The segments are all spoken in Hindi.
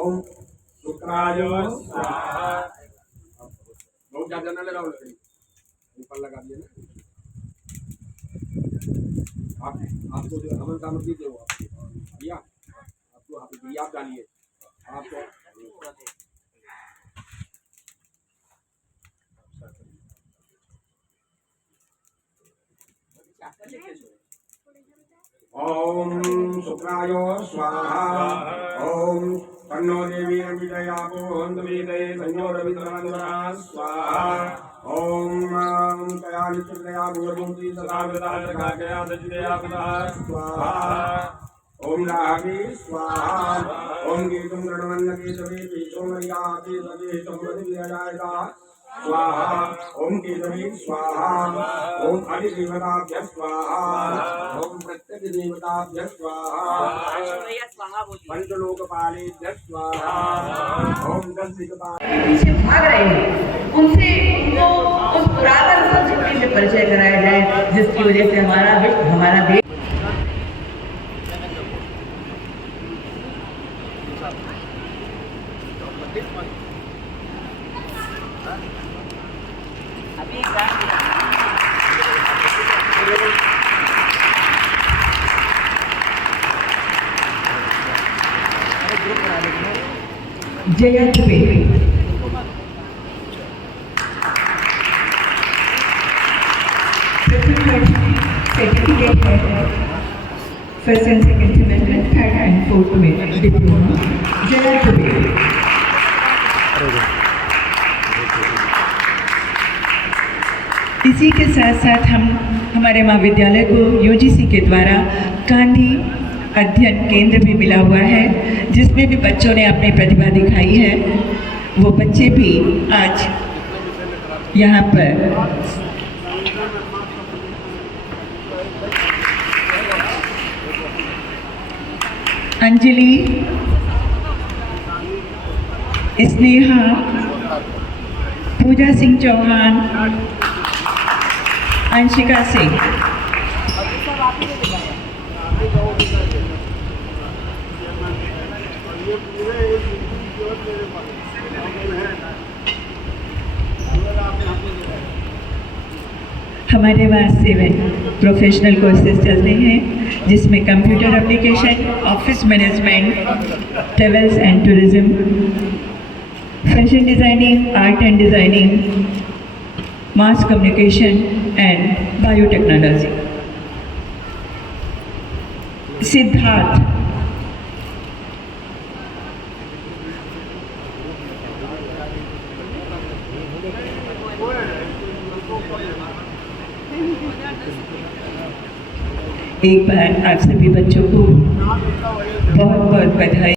ओम शुक्राय स्वाहा। बहुत ज्यादा ना लगाओ, लकड़ी ऊपर लगा दिया ना। आपको जो हवन सामग्री थे वो दिया, आपको आप दिया, आप डालिए आपको। ओम शुक्राय स्वाहा। ओम तन्नो देवी विजयापोहंतमेते संयो रविन्द्रवन्दना स्वाहा। ओम तया नित्यतया भुवती सदा वृता जगाकया दजितया पिता स्वाहा। ओम रागी स्वाहा। ओम गीतम गणवन्नके सवे सोमर्याते सवे संवदिव्यजायता स्वाहा। ओम केशवी स्वाहा। ओम अधिदेवताभ्य स्वाहा। ओम प्रत्येक देवताभ्य स्वाहा। पंचलोकपालेभ्य स्वाहा। ओम दस दिक्पाल पीछे भाग रहे हैं, उनसे उनको उस पुरातन संस्कृति से परिचय कराया जाए, जिसकी वजह से हमारा विश्व, हमारा देश जया दुबे सर्टिफिकेट है first and second semester, third and fourth में डिप्लोमा। जया दुबे। इसी के साथ साथ हम हमारे महाविद्यालय को यूजीसी के द्वारा गांधी अध्ययन केंद्र भी मिला हुआ है, जिसमें भी बच्चों ने अपनी प्रतिभा दिखाई है। वो बच्चे भी आज यहाँ पर अंजलि, स्नेहा, पूजा सिंह चौहान, अंशिका सिंह, हमारे पास 7 प्रोफेशनल कोर्सेज चल रहे हैं, जिसमें computer application, office management, travels and tourism, fashion designing, art and designing, mass communication and biotechnology. Siddharth एक बार आप सभी बच्चों को बहुत बहुत बधाई।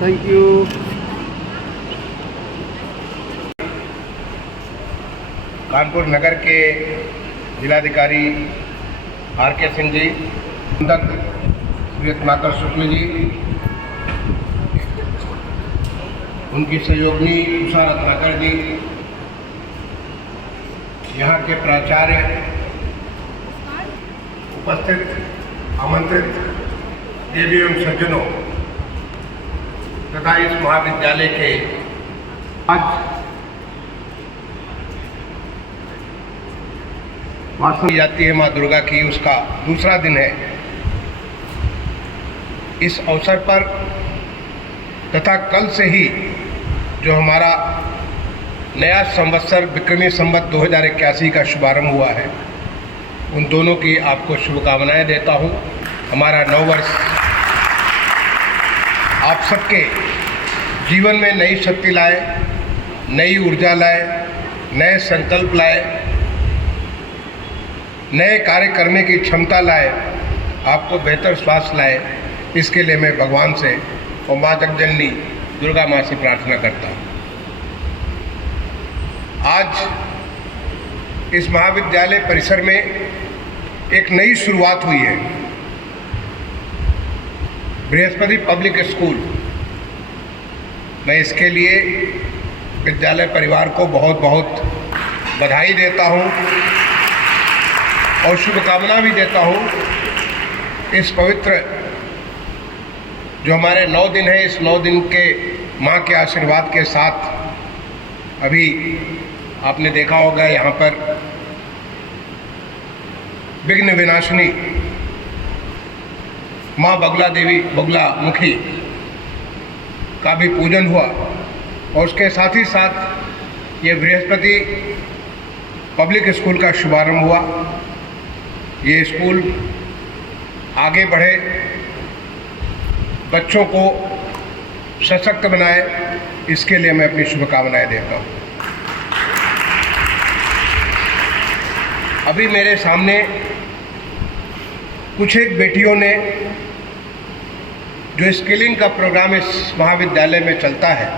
Thank you. कानपुर नगर के जिलाधिकारी आर.के. सिंह जी, श्री रत्नाकर शुक्ल जी, उनकी सहयोगी उषा रत्नाकर जी, यहाँ के प्राचार्य, उपस्थित आमंत्रित देवी एवं सज्जनों तथा इस महाविद्यालय के आज वास्तव जाती है माँ दुर्गा की, उसका दूसरा दिन है। इस अवसर पर तथा कल से ही जो हमारा नया संवत्सर विक्रमी संवत 2081 का शुभारंभ हुआ है, उन दोनों की आपको शुभकामनाएं देता हूँ। हमारा नव वर्ष आप सबके जीवन में नई शक्ति लाए, नई ऊर्जा लाए, नए संकल्प लाए, नए कार्य करने की क्षमता लाए, आपको बेहतर स्वास्थ्य लाए। इसके लिए मैं भगवान से और माँ जगजननी दुर्गा माँ से प्रार्थना करता हूँ। आज इस महाविद्यालय परिसर में एक नई शुरुआत हुई है। बृहस्पति पब्लिक स्कूल, मैं इसके लिए विद्यालय परिवार को बहुत बहुत बधाई देता हूँ और शुभकामना भी देता हूँ। इस पवित्र जो हमारे 9 दिन है, इस 9 दिन के माँ के आशीर्वाद के साथ अभी आपने देखा होगा यहाँ पर विघ्न विनाशिनी माँ बगला देवी बगला मुखी का भी पूजन हुआ और उसके साथ ही साथ ये बृहस्पति पब्लिक स्कूल का शुभारंभ हुआ। ये स्कूल आगे बढ़े, बच्चों को सशक्त बनाए, इसके लिए मैं अपनी शुभकामनाएं देता हूँ। अभी मेरे सामने कुछ एक बेटियों ने जो स्किलिंग का प्रोग्राम इस महाविद्यालय में चलता है,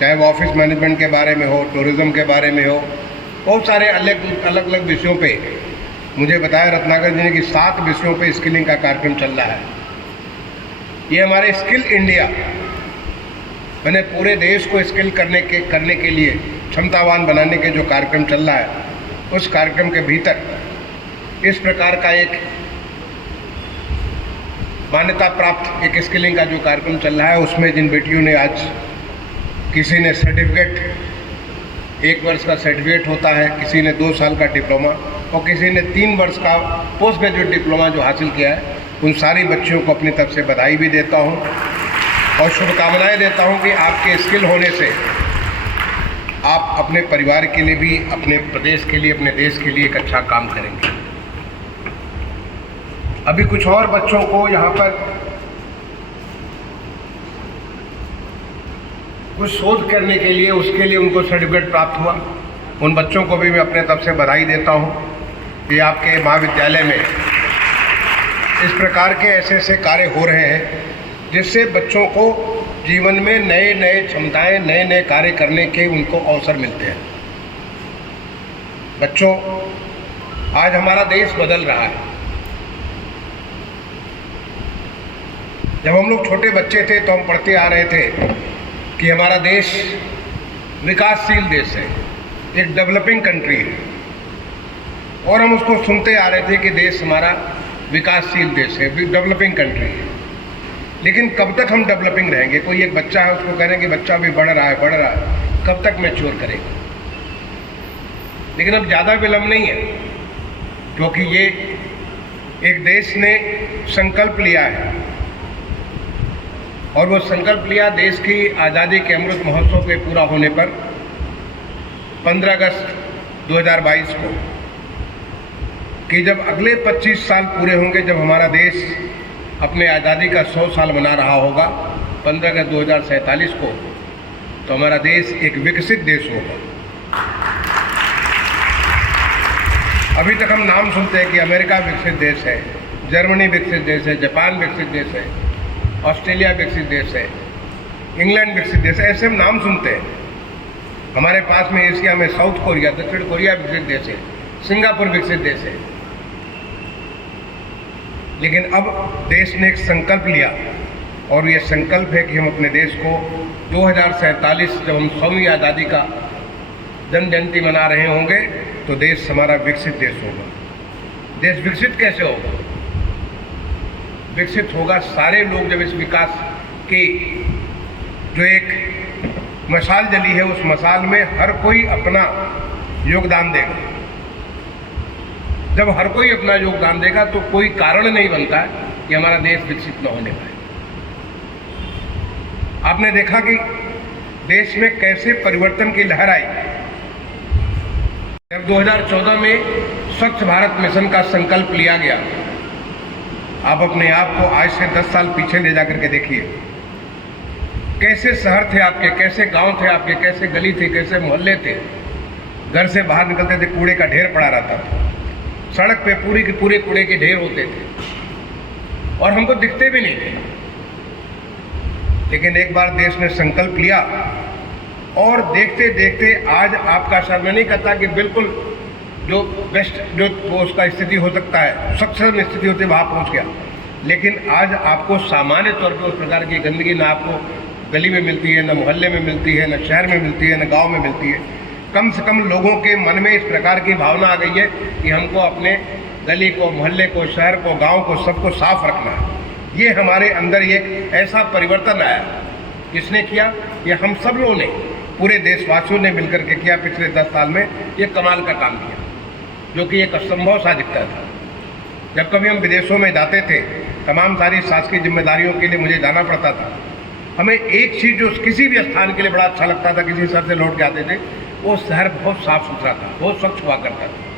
चाहे वो ऑफिस मैनेजमेंट के बारे में हो, टूरिज्म के बारे में हो, बहुत सारे अलग अलग विषयों पे मुझे बताया रत्नाकर जी ने कि 7 विषयों पे स्किलिंग का कार्यक्रम चल रहा है। ये हमारे स्किल इंडिया, मैंने पूरे देश को स्किल करने के लिए क्षमतावान बनाने के जो कार्यक्रम चल रहा है, उस कार्यक्रम के भीतर इस प्रकार का एक मान्यता प्राप्त एक स्किलिंग का जो कार्यक्रम चल रहा है, उसमें जिन बेटियों ने आज, किसी ने सर्टिफिकेट, 1 वर्ष का सर्टिफिकेट होता है, किसी ने 2 साल का डिप्लोमा और किसी ने 3 वर्ष का पोस्ट ग्रेजुएट डिप्लोमा जो हासिल किया है, उन सारी बच्चियों को अपनी तरफ से बधाई भी देता हूँ और शुभकामनाएं देता हूँ कि आपके स्किल होने से आप अपने परिवार के लिए भी, अपने प्रदेश के लिए, अपने देश के लिए एक अच्छा काम करेंगे। अभी कुछ और बच्चों को यहाँ पर कुछ शोध करने के लिए, उसके लिए उनको सर्टिफिकेट प्राप्त हुआ। उन बच्चों को भी मैं अपने तरफ से बधाई देता हूँ कि आपके महाविद्यालय में इस प्रकार के ऐसे ऐसे कार्य हो रहे हैं जिससे बच्चों को जीवन में नए नए क्षमताएं, नए नए कार्य करने के उनको अवसर मिलते हैं। बच्चों, आज हमारा देश बदल रहा है। जब हम लोग छोटे बच्चे थे तो हम पढ़ते आ रहे थे कि हमारा देश विकासशील देश है, एक डेवलपिंग कंट्री है, और हम उसको सुनते आ रहे थे कि देश हमारा विकासशील देश है, डेवलपिंग कंट्री है। लेकिन कब तक हम डेवलपिंग रहेंगे? कोई एक बच्चा है, उसको कह रहे हैं कि बच्चा भी बढ़ रहा है, कब तक मैच्योर करेगा? लेकिन अब ज़्यादा विलंब नहीं है, क्योंकि ये एक देश ने संकल्प लिया है और वो संकल्प लिया देश की आज़ादी के अमृत महोत्सव के पूरा होने पर 15 अगस्त 2022 को, कि जब अगले 25 साल पूरे होंगे, जब हमारा देश अपने आज़ादी का 100 साल मना रहा होगा 15 अगस्त 2047 को, तो हमारा देश एक विकसित देश होगा। अभी तक हम नाम सुनते हैं कि अमेरिका विकसित देश है, जर्मनी विकसित देश है, जापान विकसित देश है, ऑस्ट्रेलिया विकसित देश है, इंग्लैंड विकसित देश है, ऐसे हम नाम सुनते हैं। हमारे पास में एशिया में साउथ कोरिया, दक्षिण कोरिया विकसित देश है, सिंगापुर विकसित देश है। लेकिन अब देश ने एक संकल्प लिया और ये संकल्प है कि हम अपने देश को 2047 जब हम 100वीं आज़ादी का जन्म जयंती मना रहे होंगे, तो देश हमारा विकसित देश होगा। देश विकसित कैसे होगा? विकसित होगा सारे लोग जब इस विकास की जो एक मशाल जली है, उस मशाल में हर कोई अपना योगदान देगा। जब हर कोई अपना योगदान देगा तो कोई कारण नहीं बनता कि हमारा देश विकसित न होने पाए। आपने देखा कि देश में कैसे परिवर्तन की लहर आई। जब 2014 में स्वच्छ भारत मिशन का संकल्प लिया गया, आप अपने आप को आज से 10 साल पीछे ले जाकर के देखिए, कैसे शहर थे आपके, कैसे गांव थे आपके, कैसे गली थे, कैसे मोहल्ले थे। घर से बाहर निकलते थे, कूड़े का ढेर पड़ा रहता था, सड़क पे पूरी के पूरे कूड़े के ढेर होते थे और हमको दिखते भी नहीं थे। लेकिन एक बार देश ने संकल्प लिया और देखते देखते आज आपका सर मैं नहीं कहता कि बिल्कुल जो बेस्ट जो उसका स्थिति हो सकता है, सक्षम स्थिति होती है, वहाँ पहुँच गया। लेकिन आज आपको सामान्य तौर पर उस प्रकार की गंदगी ना आपको गली में मिलती है, न मोहल्ले में मिलती है, न शहर में मिलती है, न गांव में मिलती है। कम से कम लोगों के मन में इस प्रकार की भावना आ गई है कि हमको अपने गली को, मोहल्ले को, शहर को, गांव को, सबको साफ रखना है। ये हमारे अंदर एक ऐसा परिवर्तन आया। किसने किया? ये हम सब लोगों ने, पूरे देशवासियों ने मिलकर के किया। पिछले 10 साल में ये कमाल का काम किया, जो कि एक असंभव सा दिखता था। जब कभी हम विदेशों में जाते थे, तमाम सारी शासकीय जिम्मेदारियों के लिए मुझे जाना पड़ता था। हमें एक चीज़ जो किसी भी स्थान के लिए बड़ा अच्छा लगता था, किसी शहर से लौट के आते थे, वो शहर बहुत साफ सुथरा था, बहुत स्वच्छ हुआ करता था।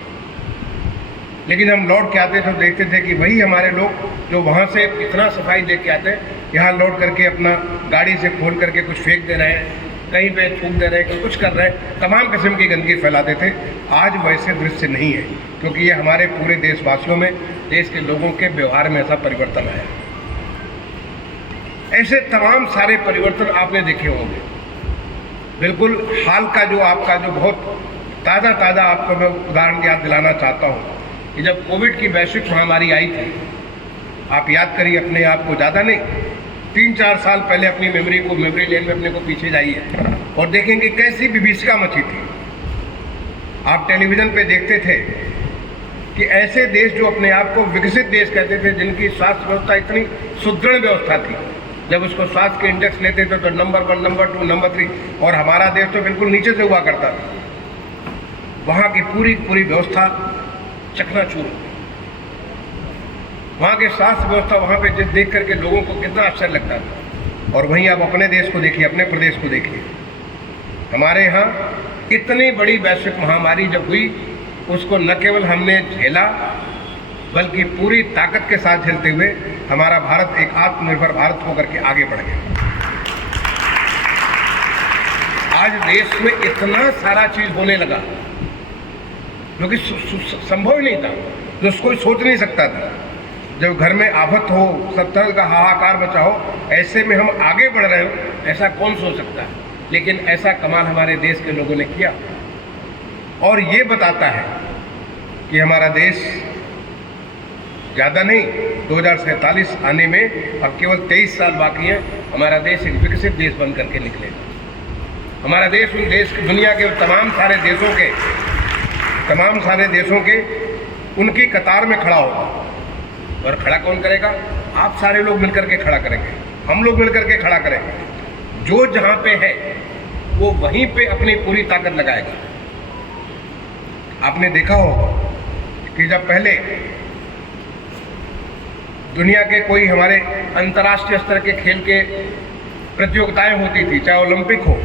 लेकिन हम लौट के आते थे तो देखते थे कि वही हमारे लोग जो वहाँ से इतना सफाई देख के आते हैं, यहाँ लौट करके अपना गाड़ी से खोल करके कुछ फेंक दे रहे हैं, कहीं पे थूक दे रहे हैं, कुछ कर रहे हैं, तमाम किस्म की गंदगी फैलाते थे। आज वैसे दृश्य नहीं है, क्योंकि ये हमारे पूरे देशवासियों में, देश के लोगों के व्यवहार में ऐसा परिवर्तन आया। ऐसे तमाम सारे परिवर्तन आपने देखे होंगे। बिल्कुल हाल का जो आपका जो बहुत ताज़ा आपको मैं उदाहरण याद दिलाना चाहता हूँ कि जब कोविड की वैश्विक महामारी आई थी, आप याद करिए अपने आप को, ज़्यादा नहीं, 3-4 साल पहले अपनी मेमोरी लेन में अपने को पीछे जाइए और देखेंगे कैसी विभीषिका मची थी। आप टेलीविज़न पे देखते थे कि ऐसे देश जो अपने आप को विकसित देश कहते थे, जिनकी स्वास्थ्य व्यवस्था इतनी सुदृढ़ व्यवस्था थी, जब उसको स्वास्थ्य के इंडेक्स लेते थे तो नंबर 1, नंबर 2, नंबर 3, और हमारा देश तो बिल्कुल नीचे से हुआ करता था। वहाँ की पूरी व्यवस्था चकनाचूर, वहाँ के स्वास्थ्य व्यवस्था, वहाँ पे देख करके लोगों को कितना आश्चर्य लगता था। और वहीं आप अपने देश को देखिए, अपने प्रदेश को देखिए। हमारे यहाँ इतनी बड़ी वैश्विक महामारी जब हुई, उसको न केवल हमने झेला, बल्कि पूरी ताकत के साथ झेलते हुए हमारा भारत एक आत्मनिर्भर भारत होकर के आगे बढ़ गया। आज देश में इतना सारा चीज होने लगा जो कि संभव ही नहीं था, जो कोई सोच नहीं सकता था। जब घर में आफत हो, सब तरह का हाहाकार मचा हो, ऐसे में हम आगे बढ़ रहे हो, ऐसा कौन सोच सकता है? लेकिन ऐसा कमाल हमारे देश के लोगों ने किया। और ये बताता है कि हमारा देश ज़्यादा नहीं, 2047 आने में अब केवल 23 साल बाकी हैं, हमारा देश एक विकसित देश बन करके निकलेगा। हमारा देश उन देश दुनिया के तमाम सारे देशों के उनकी कतार में खड़ा होगा। और खड़ा कौन करेगा? आप सारे लोग मिलकर के खड़ा करेंगे, हम लोग मिलकर के खड़ा करेंगे। जो जहाँ पे है वो वहीं पे अपनी पूरी ताकत लगाएगा। आपने देखा होगा कि जब पहले दुनिया के कोई हमारे अंतर्राष्ट्रीय स्तर के खेल के प्रतियोगिताएं होती थी, चाहे ओलंपिक हो,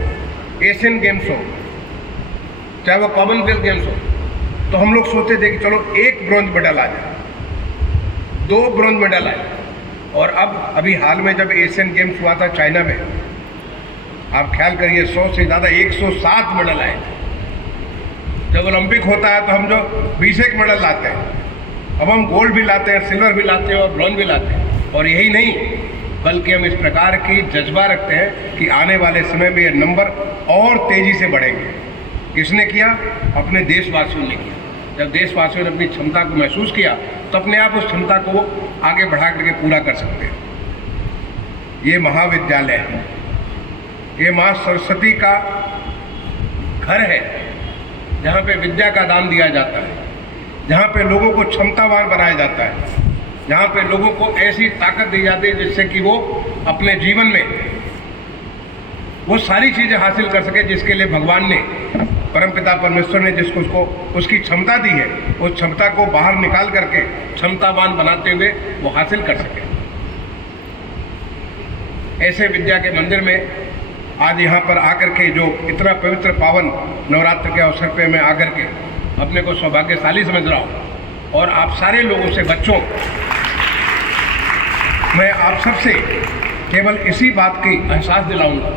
एशियन गेम्स हो, चाहे वो कॉमनवेल्थ गेम्स हो, तो हम लोग सोचते थे कि चलो 1 ब्रॉन्ज मेडल आ जाए, 2 ब्रॉन्ज मेडल आए। और अब अभी हाल में जब एशियन गेम्स हुआ था चाइना में, आप ख्याल करिए 100 से ज़्यादा 107 मेडल आए। जब ओलंपिक होता है तो हम जो 20 मेडल लाते हैं, अब हम गोल्ड भी लाते हैं, सिल्वर भी लाते हैं और ब्रॉन्ज भी लाते हैं। और यही नहीं, बल्कि हम इस प्रकार की जज्बा रखते हैं कि आने वाले समय में ये नंबर और तेज़ी से बढ़ेंगे। किसने किया? अपने देशवासियों ने किया। जब देशवासियों ने अपनी क्षमता को महसूस किया तो अपने आप उस क्षमता को आगे बढ़ा करके पूरा कर सकते हैं। ये महाविद्यालय है, ये माँ सरस्वती का घर है, जहाँ पे विद्या का दान दिया जाता है, जहाँ पे लोगों को क्षमतावान बनाया जाता है, जहाँ पे लोगों को ऐसी ताकत दी जाती है जिससे कि वो अपने जीवन में वो सारी चीज़ें हासिल कर सके जिसके लिए भगवान ने, परमपिता परमेश्वर ने जिसको उसको उसकी क्षमता दी है, उस क्षमता को बाहर निकाल करके क्षमतावान बनाते हुए वो हासिल कर सके। ऐसे विद्या के मंदिर में आज यहाँ पर आकर के जो इतना पवित्र पावन नवरात्र के अवसर पे मैं आकर के अपने को सौभाग्यशाली समझ रहा हूँ। और आप सारे लोगों से, बच्चों, मैं आप सबसे केवल इसी बात की एहसास दिलाऊंगा,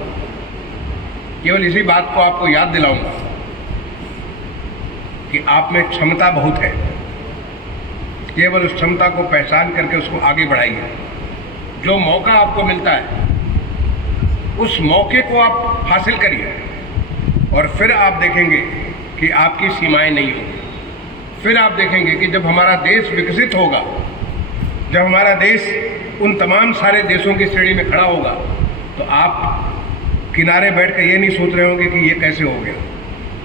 केवल इसी बात को आपको याद दिलाऊंगा कि आप में क्षमता बहुत है। केवल उस क्षमता को पहचान करके उसको आगे बढ़ाइए। जो मौका आपको मिलता है उस मौके को आप हासिल करिए और फिर आप देखेंगे कि आपकी सीमाएं नहीं होंगी। फिर आप देखेंगे कि जब हमारा देश विकसित होगा जब हमारा देश उन तमाम सारे देशों की श्रेणी में खड़ा होगा तो आप किनारे बैठ कर ये नहीं सोच रहे होंगे कि ये कैसे हो गया,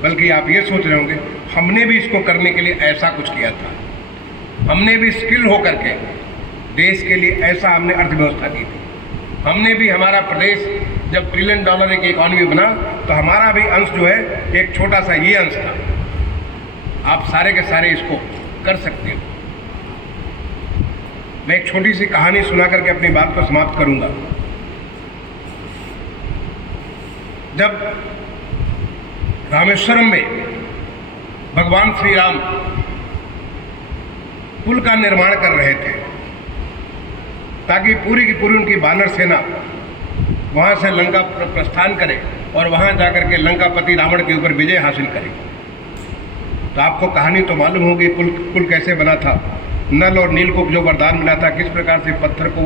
बल्कि आप ये सोच रहे होंगे हमने भी इसको करने के लिए ऐसा कुछ किया था, हमने भी स्किल होकर के देश के लिए ऐसा हमने अर्थव्यवस्था की थी, हमने भी, हमारा प्रदेश जब $1 ट्रिलियन की इकॉनमी बना तो हमारा भी अंश जो है एक छोटा सा ये अंश था। आप सारे के सारे इसको कर सकते हो। मैं एक छोटी सी कहानी सुना करके अपनी बात को समाप्त करूंगा। जब रामेश्वरम में भगवान श्री राम पुल का निर्माण कर रहे थे ताकि पूरी की पूरी उनकी वानर सेना वहां से लंका प्रस्थान करे और वहां जाकर के लंकापति रावण के ऊपर विजय हासिल करे, तो आपको कहानी तो मालूम होगी पुल कैसे बना था। नल और नील को जो वरदान मिला था, किस प्रकार से पत्थर को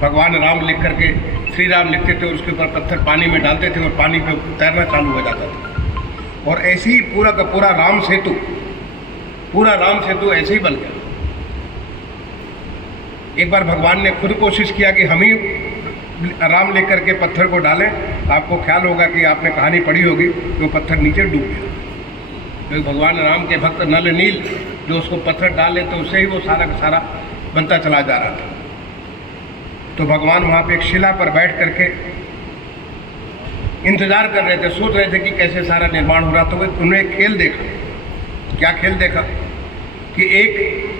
भगवान राम लिख करके श्री राम लिखते थे, उसके ऊपर पत्थर पानी में डालते थे और पानी पे तैरना चालू हो जाता था। और ऐसे ही पूरा का पूरा राम सेतु ऐसे ही बन गया। एक बार भगवान ने खुद कोशिश किया कि हम ही राम लिख करके पत्थर को डालें। आपको ख्याल होगा कि आपने कहानी पढ़ी होगी कि वो पत्थर नीचे डूब गया, क्योंकि भगवान राम के भक्त नल नील जो उसको पत्थर डाले तो उससे ही वो सारा का सारा बनता चला जा रहा था। तो भगवान वहाँ पे एक शिला पर बैठ करके इंतजार कर रहे थे, सोच रहे थे कि कैसे सारा निर्माण हो रहा। तो उन्होंने एक खेल देखा। क्या खेल देखा कि एक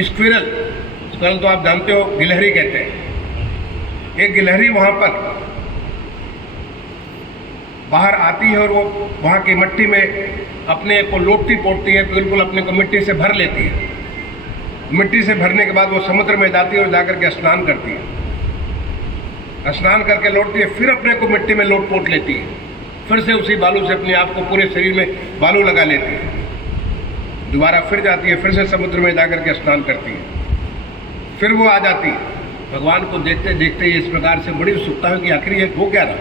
स्क्विरल तो आप जानते हो गिलहरी कहते हैं, एक गिलहरी वहाँ पर बाहर आती है और वो वहाँ की मिट्टी में अपने को लोटती पोटती है, बिल्कुल अपने को मिट्टी से भर लेती है। मिट्टी से भरने के बाद वो समुद्र में जाती है और जाकर के स्नान करती है। स्नान करके लौटती है, फिर अपने को मिट्टी में लोट पोट लेती है, फिर से उसी बालू से अपने आप को पूरे शरीर में बालू लगा लेती है, दोबारा फिर जाती है, फिर से समुद्र में जाकर के स्नान करती है, फिर वो आ जाती है। भगवान को देखते देखते इस प्रकार से बड़ी उत्सुकता है कि आखिर ये हो क्या रहा।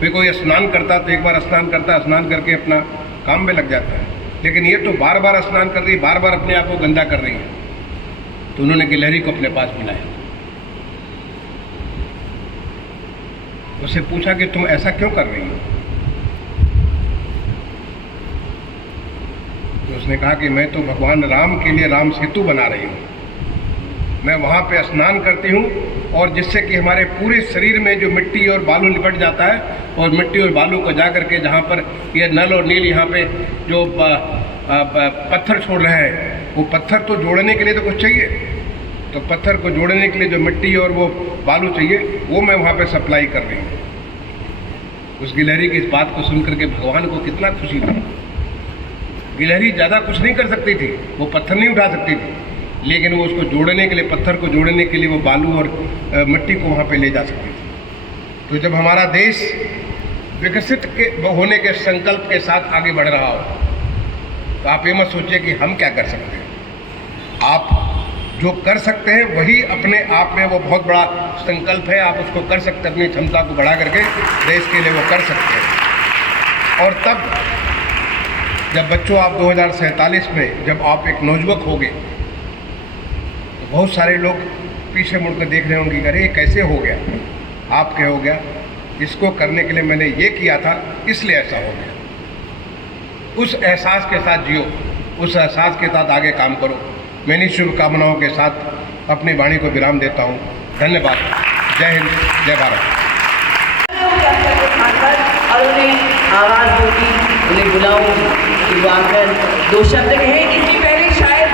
फिर कोई स्नान करता तो एक बार स्नान करता, स्नान करके अपना काम में लग जाता है, लेकिन ये तो बार बार स्नान कर रही है, बार बार अपने आप को गंदा कर रही है। तो उन्होंने गिलहरी को अपने पास बुलाया, उससे पूछा कि तुम ऐसा क्यों कर रही हो। तो उसने कहा कि मैं तो भगवान राम के लिए राम सेतु बना रही हूँ। मैं वहाँ पे स्नान करती हूँ और जिससे कि हमारे पूरे शरीर में जो मिट्टी और बालू लिपट जाता है, और मिट्टी और बालू को जा करके जहाँ पर ये नल और नील यहाँ पे जो पत्थर छोड़ रहे हैं, वो पत्थर तो जोड़ने के लिए तो कुछ चाहिए, तो पत्थर को जोड़ने के लिए जो मिट्टी और वो बालू चाहिए वो मैं वहाँ पे सप्लाई कर रही हूँ। उस गिलहरी की इस बात को सुन करके भगवान को कितना खुशी थी। गिलहरी ज़्यादा कुछ नहीं कर सकती थी, वो पत्थर नहीं उठा सकती थी, लेकिन वो उसको जोड़ने के लिए, पत्थर को जोड़ने के लिए वो बालू और मिट्टी को वहाँ पे ले जा सकती थी। तो जब हमारा देश विकसित होने के संकल्प के साथ आगे बढ़ रहा हो तो आप ये मत सोचिए कि हम क्या कर सकते हैं। आप जो कर सकते हैं वही अपने आप में वो बहुत बड़ा संकल्प है। आप उसको कर सकते हैं, अपनी क्षमता को बढ़ा करके देश के लिए वो कर सकते हैं। और तब जब बच्चों आप 2047 में जब आप एक नौजुवक होंगे तो बहुत सारे लोग पीछे मुड़कर देख रहे होंगे, अरे कैसे हो गया। आप क्या हो गया, इसको करने के लिए मैंने ये किया था इसलिए ऐसा हो गया। उस एहसास के साथ जियो, उस एहसास के साथ आगे काम करो। मैं इन्हीं शुभकामनाओं के साथ अपनी वाणी को विराम देता हूँ। धन्यवाद। जय हिंद, जय भारत। और उन्हें आवाज़ होगी, उन्हें बुलाओ कि वो आकर दो शब्द कहें। इसके पहले शायद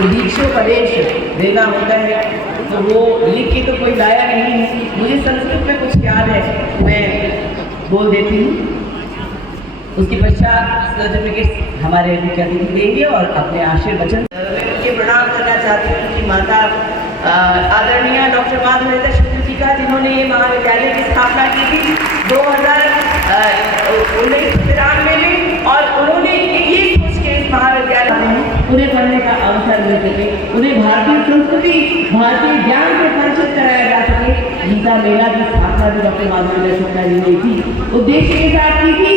दीक्षोपदेश देना होता है, तो वो लिख के तो कोई लाया नहीं है। मुझे संस्कृत में कुछ याद है, मैं बोल देती हूँ। उसके पश्चात सर्टिफिकेट हमारे मुख्य अतिथि देंगे और अपने आशीर्वचन। मैं उनके प्रणाम करना चाहती हूँ उनकी माता आदरणीय डॉक्टर माधव ललिता शुक्ल जी का, जिन्होंने ये महाविद्यालय की स्थापना की थी 1993 में, और उन्होंने ये सोच के इस महाविद्यालय में उन्हें पढ़ने का अवसर मिल सके, उन्हें भारतीय संस्कृति, भारतीय ज्ञान से परिचित कराया जा सके। गीता मेला की स्थापना भी डॉक्टर माधव ललिता शुक्ल जी ने की, उद्देश्य के साथ की थी।